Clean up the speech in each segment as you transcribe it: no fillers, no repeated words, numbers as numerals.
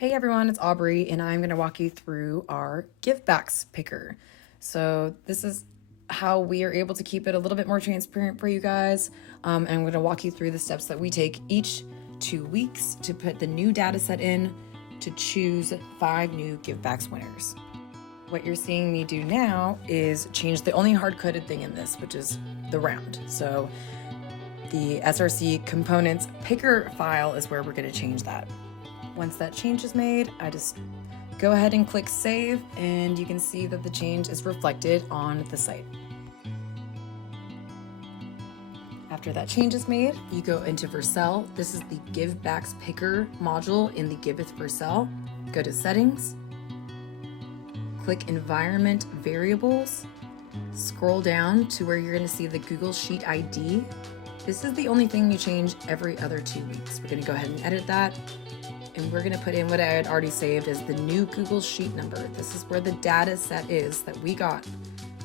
Hey everyone, it's Aubrey, and I'm going to walk you through our GIVbacks picker. So this is how we are able to keep it a little bit more transparent for you guys. And I'm going to walk you through the steps that we take each 2 weeks to put the new data set in to choose 5 new GIVbacks winners. What you're seeing me do now is change the only hard-coded thing in this, which is the round. So the SRC components picker file is where we're going to change that. Once that change is made, I just go ahead and click save, and you can see that the change is reflected on the site. After that change is made, you go into Vercel. This is the GIVbacks picker module in the Giveth Vercel. Go to settings, click environment variables, scroll down to where you're going to see the Google Sheet ID. This is the only thing you change every other 2 weeks. We're going to go ahead and edit that. And we're going to put in what I had already saved as the new Google Sheet number. This is where the data set is that we got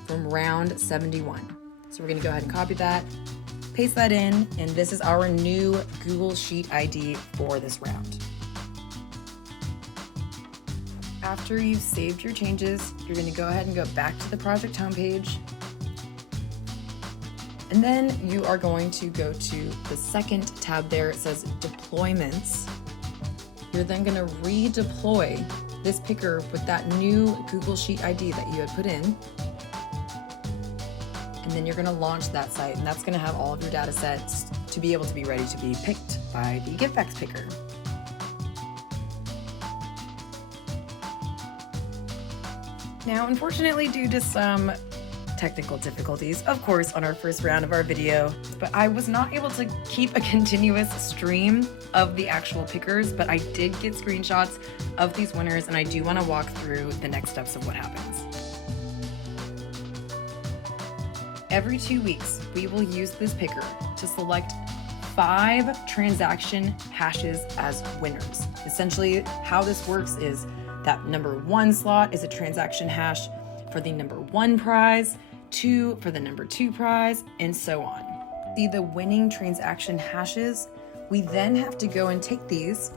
from round 71. So we're going to go ahead and copy that, paste that in, and this is our new Google Sheet ID for this round. After you've saved your changes, you're going to go ahead and go back to the project homepage. And then you are going to go to the second tab there. It says deployments. You're then going to redeploy this picker with that new Google Sheet ID that you had put in. And then you're going to launch that site, and that's going to have all of your data sets to be able to be ready to be picked by the GIVbacks picker. Now, unfortunately, due to some technical difficulties, of course, on our first round of our video, but I was not able to keep a continuous stream of the actual pickers, but I did get screenshots of these winners, and I do want to walk through the next steps of what happens. Every 2 weeks, we will use this picker to select 5 transaction hashes as winners. Essentially, how this works is that number 1 slot is a transaction hash for the number 1 prize, 2 for the number 2 prize, and so on. See the winning transaction hashes. We then have to go and take these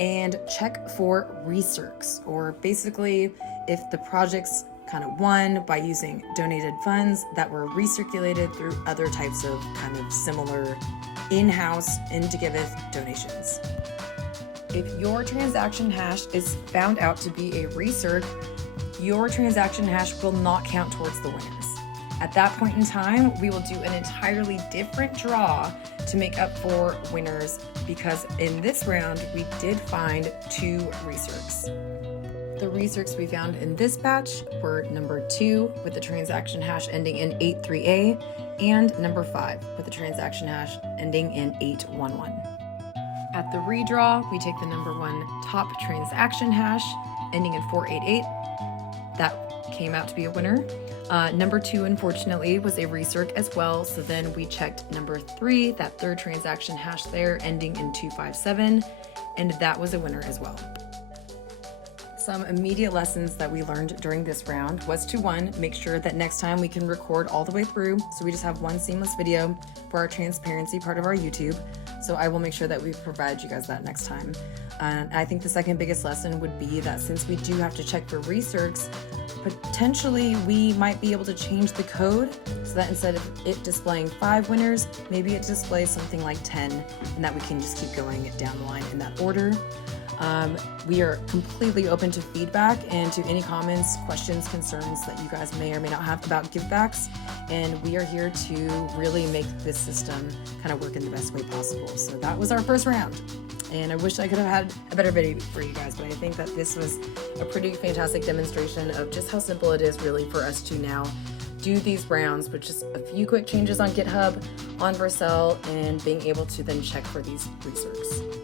and check for recircs, or basically if the projects kind of won by using donated funds that were recirculated through other types of kind of similar in-house into Giveth donations. If your transaction hash is found out to be a recirc, your transaction hash will not count towards the winners. At that point in time, we will do an entirely different draw to make up for winners, because in this round, we did find 2 recircs. The recircs we found in this batch were number 2 with the transaction hash ending in 83A and number 5 with the transaction hash ending in 811. At the redraw, we take the number 1 top transaction hash ending in 488. That came out to be a winner. Number 2, unfortunately, was a recirc as well. So then we checked number 3, that 3rd transaction hash there ending in 257, and that was a winner as well. Some immediate lessons that we learned during this round was to 1, make sure that next time we can record all the way through. So we just have one seamless video for our transparency part of our YouTube. So I will make sure that we provide you guys that next time. I think the second biggest lesson would be that since we do have to check for recircs, potentially we might be able to change the code so that instead of it displaying 5 winners, maybe it displays something like 10, and that we can just keep going down the line in that order. We are completely open to feedback and to any comments, questions, concerns that you guys may or may not have about GIVbacks, and we are here to really make this system kind of work in the best way possible. So that was our first round, and I wish I could have had a better video for you guys, but I think that this was a pretty fantastic demonstration of just how simple it is really for us to now do these rounds with just a few quick changes on GitHub, on Vercel, and being able to then check for these recircs.